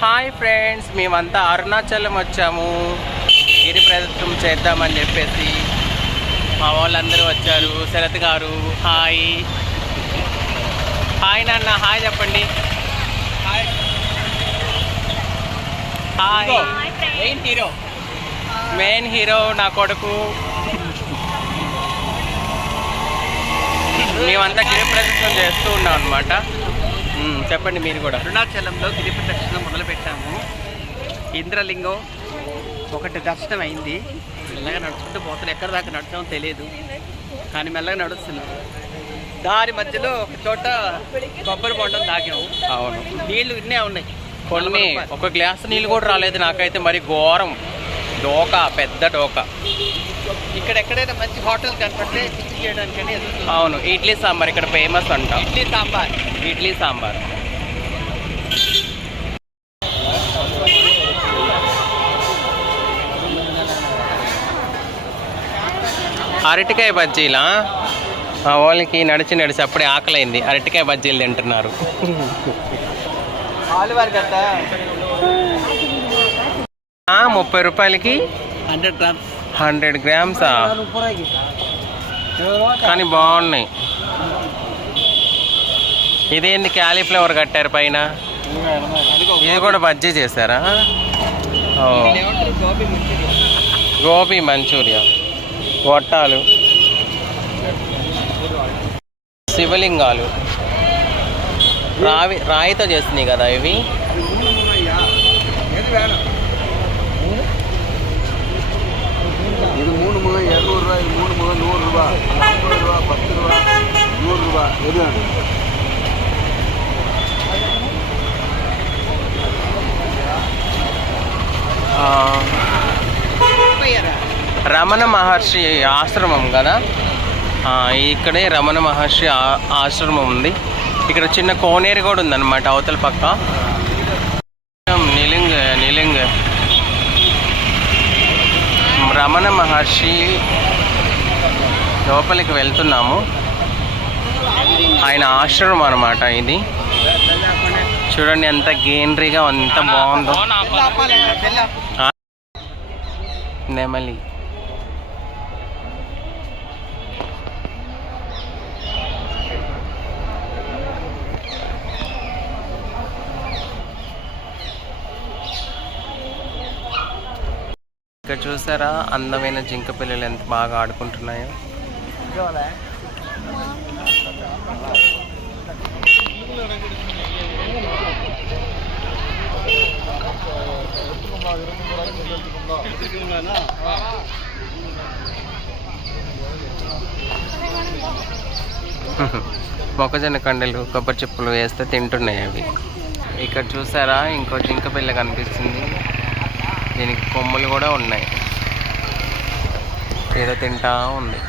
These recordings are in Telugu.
హాయ్ ఫ్రెండ్స్, మేమంతా అరుణాచలం వచ్చాము. గిరి ప్రదక్షిణం చేద్దామని చెప్పేసి మా వాళ్ళందరూ వచ్చారు. శరత్ గారు హాయ్. హాయ్ నాన్న, హాయ్ చెప్పండి. హాయ్. మెయిన్ హీరో నా కొడుకు. మేమంతా గిరి ప్రదక్షిణం చేస్తూ ఉన్నాం అనమాట. చెప్పండి మీరు కూడా. అరుణాచలంలో గిరి ప్రదక్షిణ మొదలు పెట్టాము. ఇంద్రలింగం ఒకటి దర్శనం అయింది. మెల్లగా నడుచుకుంటూ పోతున్నాం. ఎక్కడి దాకా నడుచామో తెలియదు, కానీ మెల్లగా నడుస్తున్నాం. దారి మధ్యలో ఒక చోట కొబ్బరి బొండం తాగాము. అవును, నీళ్లు ఇన్నే ఉన్నాయి. కొన్ని ఒక గ్లాస్ నీళ్ళు కూడా రాలేదు నాకైతే. మరి ఘోరం డోక, పెద్ద డోక. ఇక్కడ ఎక్కడైనా మంచి హోటల్ కనపడితే టిఫిన్ చేయడానికని. అవును, ఇడ్లీ సాంబార్ ఇక్కడ ఫేమస్ అంట. ఇడ్లీ సాంబార్. అరటికాయ బజ్జీలా? మా వాళ్ళకి నడిచి అప్పుడే ఆకలైంది. అరటికాయ బజ్జీలు తింటున్నారు. ఆలువారు కదా 30 రూపాయలకి 100 గ్రామ్సా? కానీ బాగున్నాయి. ఇదేంది క్యాలీఫ్లవర్ కట్టారు పైన? ఇది కూడా బజ్జీ చేశారా? గోబీ మంచూరియా, గొట్టాలు, శివలింగాలు రాయితో చేస్తున్నాయి కదా ఇవి. இது 3 முகம் 200 ரூபாய், 3 முகம் 100 ரூபாய், 50 ரூபாய், 10 ரூபாய், 100 ரூபாய். எது வேணும்? రమణ మహర్షి ఆశ్రమం కదా. ఇక్కడే రమణ మహర్షి ఆశ్రమం ఉంది. ఇక్కడ చిన్న కోనేరు కూడా ఉందన్నమాట అవతల పక్క. నిలింగ్ రమణ మహర్షి లోపలికి వెళ్తున్నాము. ఆయన ఆశ్రమం అన్నమాట ఇది. చూడండి ఎంత గ్రీనరీగా, ఎంత బాగుందో. నెమలి. ఇక్కడ చూసారా అందమైన జింక పిల్లలు ఎంత బాగా ఆడుకుంటున్నాయో. మొక్కజొన్న కండలు, కొబ్బరి చెప్పులు వేస్తే తింటున్నాయి అవి. ఇక్కడ చూసారా ఇంకో జింక పిల్ల కనిపిస్తుంది. దీనికి కొమ్ములు కూడా ఉన్నాయి. ఏదో తింటా ఉంది.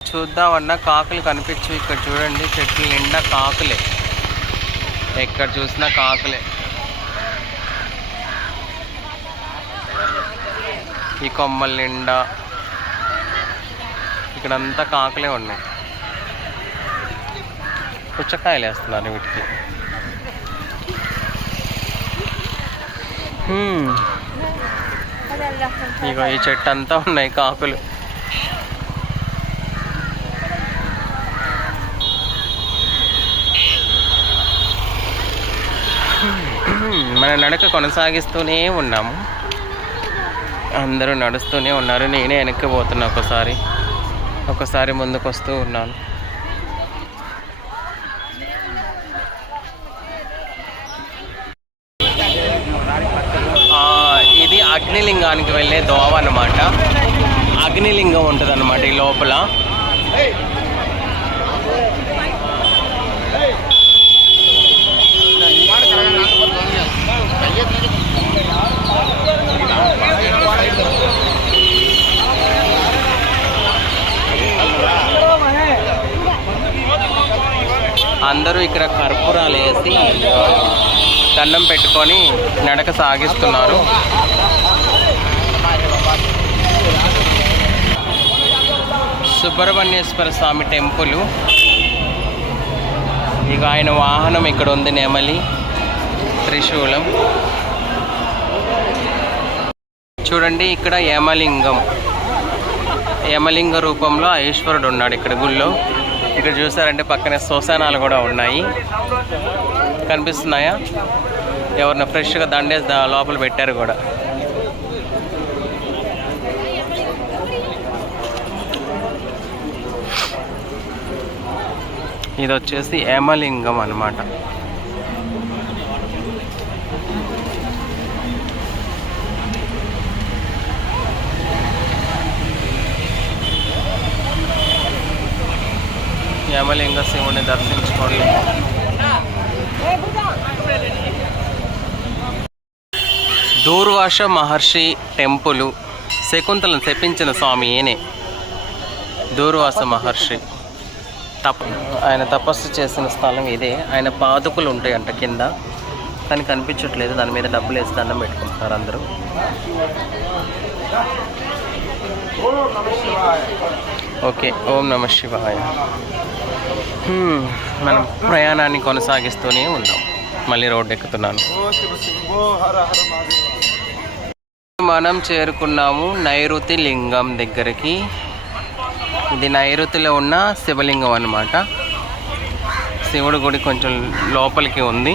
చూద్దామన్నా కాకులు కనిపించు. ఇక్కడ చూడండి చెట్ల నిండా కాకులే. ఎక్కడ చూసినా కాకులే. ఈ కొమ్మల నిండా ఇక్కడంతా కాకులే ఉన్నాయి. పుచ్చకాయలు వేస్తున్నారు వీటికి. ఇగో ఈ చెట్టు అంతా ఉన్నాయి కాకులు. మన నడక కొనసాగిస్తూనే ఉన్నాము. అందరూ నడుస్తూనే ఉన్నారు. నేనే వెనక్కి పోతున్నా. ఒకసారి ముందుకు వస్తూ ఉన్నాను. ఇది అగ్నిలింగానికి వెళ్ళే దోవ అన్నమాట. అగ్నిలింగం ఉంటుంది అన్నమాట ఈ లోపల. అందరూ ఇక్కడ కర్పూరాలు వేసి దండం పెట్టుకొని నడక సాగిస్తున్నారు. సుబ్రహ్మణ్యేశ్వర స్వామి టెంపుల్. ఇక ఆయన వాహనం ఇక్కడ ఉంది, నెమలి, త్రిశూలం. చూడండి ఇక్కడ యమలింగ రూపంలో ఈశ్వరుడు ఉన్నాడు ఇక్కడ గుళ్ళో. ఇక్కడ చూసారంటే పక్కనే శ్మశానాలు కూడా ఉన్నాయి, కనిపిస్తున్నాయా? ఎవరిన ఫ్రెష్గా దండేసి లోపల పెట్టారు కూడా. ఇది వచ్చేసి యమలింగం అన్నమాట. యమలింగ శివుని దర్శించుకోండి. దూర్వాస మహర్షి టెంపుల్. శకుంతలను తెప్పించిన స్వామి ఈయనే, దూర్వాస మహర్షి. ఆయన తపస్సు చేసిన స్థలం ఇదే. ఆయన పాదుకులు ఉంటాయంట కింద, కానీ కనిపించట్లేదు. దాని మీద డబ్బులు వేసి దండం పెట్టుకుంటున్నారు అందరూ. ఓకే, ఓం నమ శివాయ. మనం ప్రయాణాన్ని కొనసాగిస్తూనే ఉన్నాం. మళ్ళీ రోడ్డు ఎక్కుతున్నాను. మనం చేరుకున్నాము నైరుతి లింగం దగ్గరికి. ఇది నైరుతిలో ఉన్న శివలింగం అన్నమాట. శివుడి గుడి కొంచెం లోపలికి ఉంది.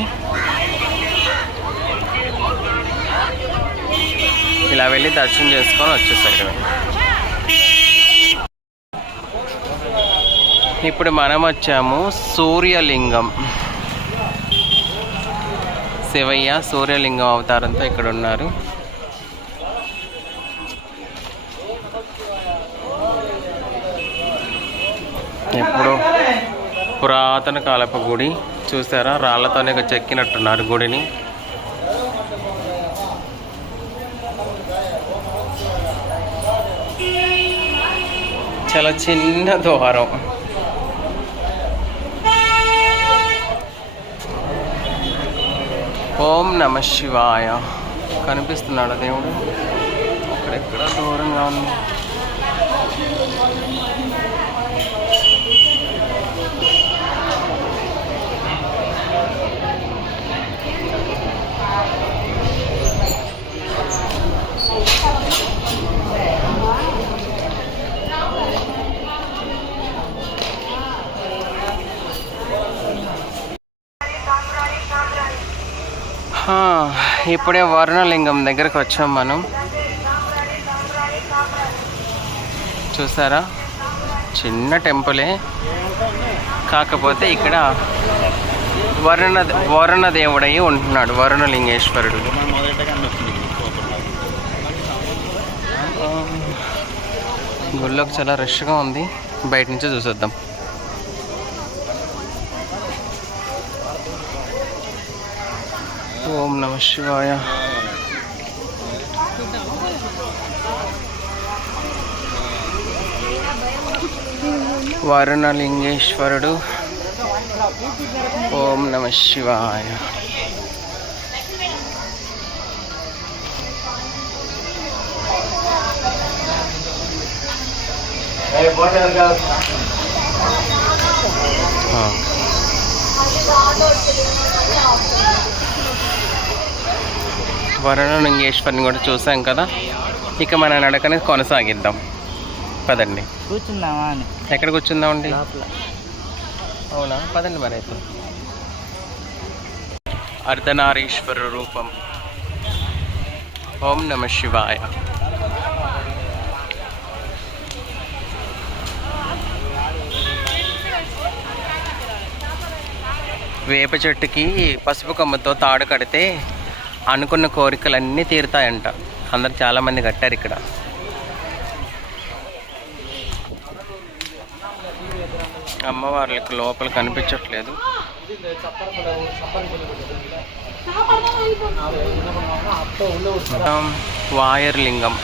ఇలా వెళ్ళి దర్శనం చేసుకొని వచ్చేసాడు. ఇప్పుడు మనం వచ్చాము సూర్యలింగం. శివయ్య సూర్యలింగం అవతారంతో ఇక్కడ ఉన్నారు. ఎప్పుడు పురాతన కాలపు గుడి చూసారా, రాళ్లతోనే చెక్కినట్టున్నారు గుడిని. చాలా చిన్న ద్వారం. ఓం నమ శివాయ. కనిపిస్తున్నాడు దేవుడు అక్కడెక్కడ దూరంగా ఉంది. ఇప్పుడే వరుణలింగం దగ్గరకు వచ్చాం మనం. చూసారా, చిన్న టెంపులే, కాకపోతే ఇక్కడ వరుణ దేవుడై ఉంటున్నాడు, వరుణలింగేశ్వరుడు. గుళ్ళోకి చాలా రష్గా ఉంది, బయట నుంచి చూసేద్దాం. ఓం నమ శివాయ. వరుణలింగేశ్వరుడు. ఓం నమ శివాయ. వరుణలింగేశ్వరిని కూడా చూసాం కదా. ఇక మన నడకని కొనసాగిద్దాం, పదండి. కూర్చుందామా? ఎక్కడ కూర్చుందామండి? అవునా, పదండి మరి అయితే. అర్ధనారీశ్వర రూపం. ఓం నమ శివాయ. వేప చెట్టుకి పసుపు కొమ్మతో తాడు కడితే అనుకున్న కోరికలన్నీ తీరుతాయంట. అందరు చాలామంది కట్టారు ఇక్కడ. అమ్మవార్లకు లోపల కనిపించట్లేదు. వాయర్లింగం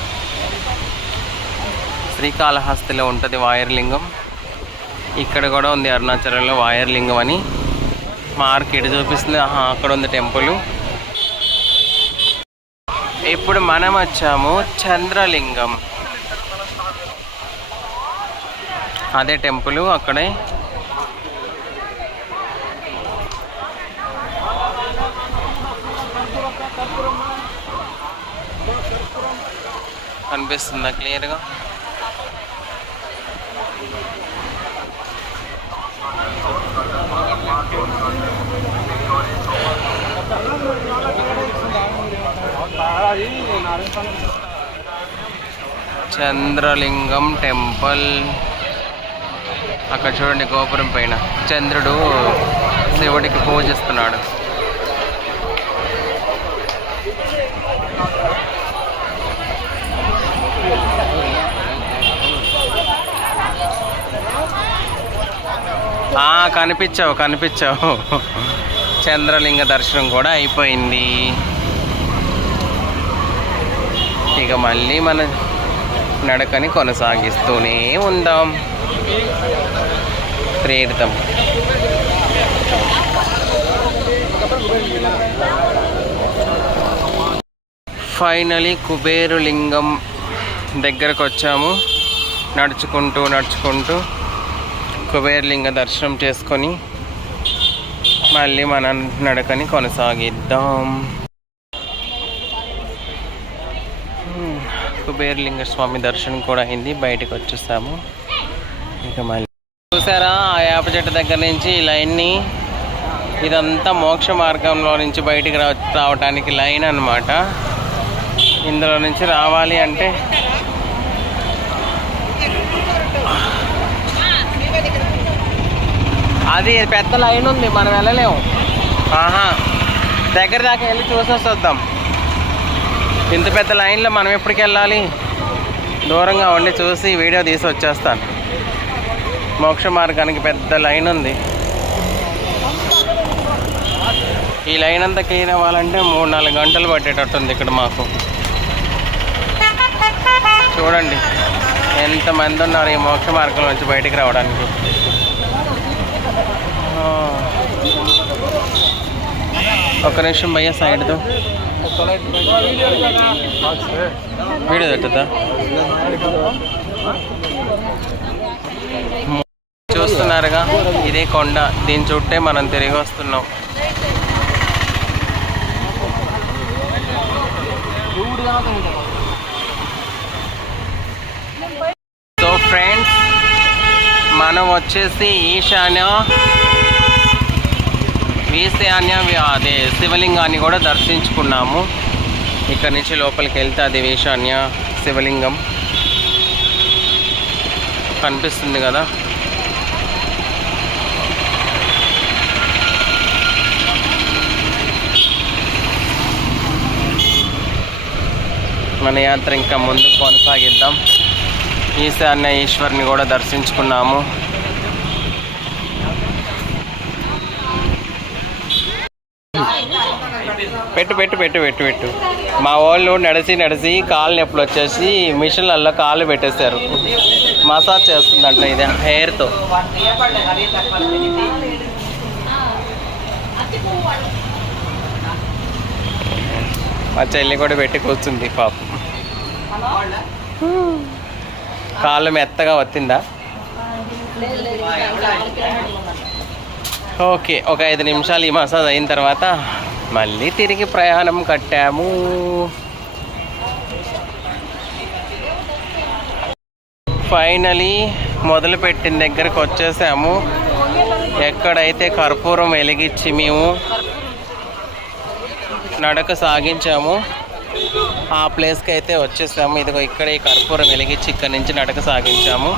శ్రీకాళహస్తిలో ఉంటుంది వాయర్లింగం. ఇక్కడ కూడా ఉంది అరుణాచలంలో వాయర్లింగం అని. మార్కెట్ చూపిస్తుంది. అక్కడ ఉంది టెంపుల్. ఇప్పుడు మనం వచ్చాము చంద్రలింగం. అదే టెంపుల్. అక్కడే కనిపిస్తుందా క్లియర్గా? చంద్రలింగం టెంపుల్. అక్కడ చూడండి గోపురం పైన చంద్రుడు శివుడికి పూజిస్తున్నాడు. కనిపించావు. చంద్రలింగ దర్శనం కూడా అయిపోయింది. ఇక మళ్ళీ మన నడకని కొనసాగిస్తూనే ఉందాం. ప్రేరితం. ఫైనలీ కుబేరులింగం దగ్గరకు వచ్చాము. నడుచుకుంటూ కుబేరలింగ దర్శనం చేసుకొని మళ్ళీ మన నడకని కొనసాగిద్దాం. కుబేరలింగ స్వామి దర్శనం కూడా అయింది. బయటకు వచ్చేసాము. ఇక మళ్ళీ చూసారా ఆ వేప చెట్టు దగ్గర నుంచి ఈ లైన్ని, ఇదంతా మోక్ష మార్గంలో నుంచి బయటికి రావటానికి లైన్ అన్నమాట. ఇందులో నుంచి రావాలి అంటే అది పెద్ద లైన్ ఉంది, మనం వెళ్ళలేము. దగ్గర దాకా వెళ్ళి చూసేద్దాం. ఇంత పెద్ద లైన్లో మనం ఎప్పటికి వెళ్ళాలి? దూరంగా ఉండి చూసి వీడియో తీసి వచ్చేస్తాను. మోక్ష మార్గానికి పెద్ద లైన్ ఉంది. ఈ లైన్ అంతా క్లీన్ అవ్వాలంటే 3-4 గంటలు పట్టేటట్టుంది ఇక్కడ మాకు. చూడండి ఎంతమంది ఉన్నారు ఈ మోక్ష మార్గం నుంచి బయటికి రావడానికి. ఒక నిమిషం భయ్యా సైడ్తో వీడియో పెట్టద్దా? చూస్తున్నారుగా ఇదే కొండ, దీని చుట్టే మనం తిరిగి వస్తున్నాం. సో ఫ్రెండ్స్, మనం వచ్చేసి ఈశాన్య అదే శివలింగాన్ని కూడా దర్శించుకున్నాము. ఇక్కడ నుంచి లోపలికి వెళ్తే అది ఈశాన్య శివలింగం కనిపిస్తుంది కదా. మన యాత్ర ఇంకా ముందుకు కొనసాగిద్దాం. ఈశాన్య ఈశ్వరుని కూడా దర్శించుకున్నాము. పెట్టు. మా వాళ్ళు నడిచి కాళ్ళు నొప్పులు వచ్చేసి మిషన్లలో కాళ్ళు పెట్టేశారు. మసాజ్ చేస్తుందంట ఇది హెయిర్తో. మా చెల్లి కూడా పెట్టి కూర్చుంది పాపం. కాళ్ళు మెత్తగా వచ్చిందా? ఓకే, ఒక 5 నిమిషాలు ఈ మసాజ్ అయిన తర్వాత మళ్ళీ తిరిగి ప్రయాణం కట్టాము. ఫైనలీ మొదలుపెట్టిన దగ్గరకు వచ్చేసాము. ఎక్కడైతే కర్పూరం వెలిగించి మేము నడక సాగించాము ఆ ప్లేస్కి అయితే వచ్చేసాము. ఇదిగో ఇక్కడ ఈ కర్పూరం వెలిగించి ఇక్కడి నుంచి నడక సాగించాము.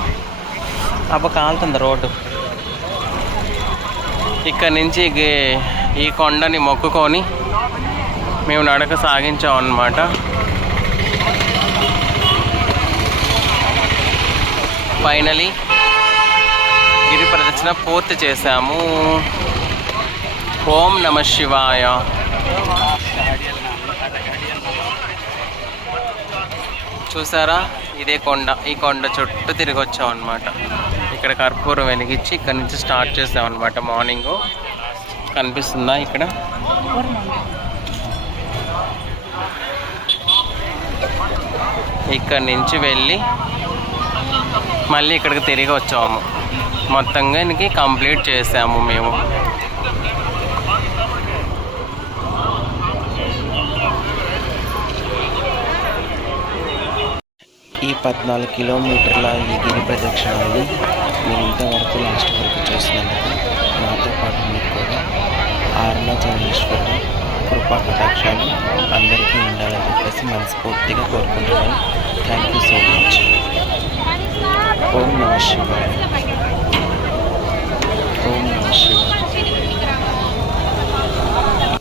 అబ్బా కాలుతుంది రోడ్డు. ఇక్కడ నుంచి ఈ కొండని మొక్కుకొని మేము నడక సాగించాం అన్నమాట. ఫైనలీ గిరి ప్రదక్షిణ పూర్తి చేశాము. ఓం నమః శివాయ. చూసారా ఇదే కొండ, ఈ కొండ చుట్టూ తిరిగి వచ్చాం అన్నమాట. ఇక్కడ కర్పూరం వెలిగించి ఇక్కడ నుంచి స్టార్ట్ చేసాం అన్నమాట. మార్నింగ్ కనిపిస్తుందా ఇక్కడ? ఇక్కడ నుంచి వెళ్ళి మళ్ళీ ఇక్కడికి తిరిగి వచ్చాము. మొత్తంగా దీనికి కంప్లీట్ చేసాము మేము. ఈ 14 కిలోమీటర్ల ఈ గిరి ప్రదక్షిణాన్ని మీరు ఇంతవరకు లాస్ట్ వరకు చూసినందుకు నాతో పాటు మీకు కూడా అరుణాచలేశ్వరుడు కృపా కటాక్షాలు అందరికీ ఉండాలని చెప్పేసి మనస్ఫూర్తిగా కోరుకుంటున్నాను. Thank you so much. ఓం నమః శివాయ.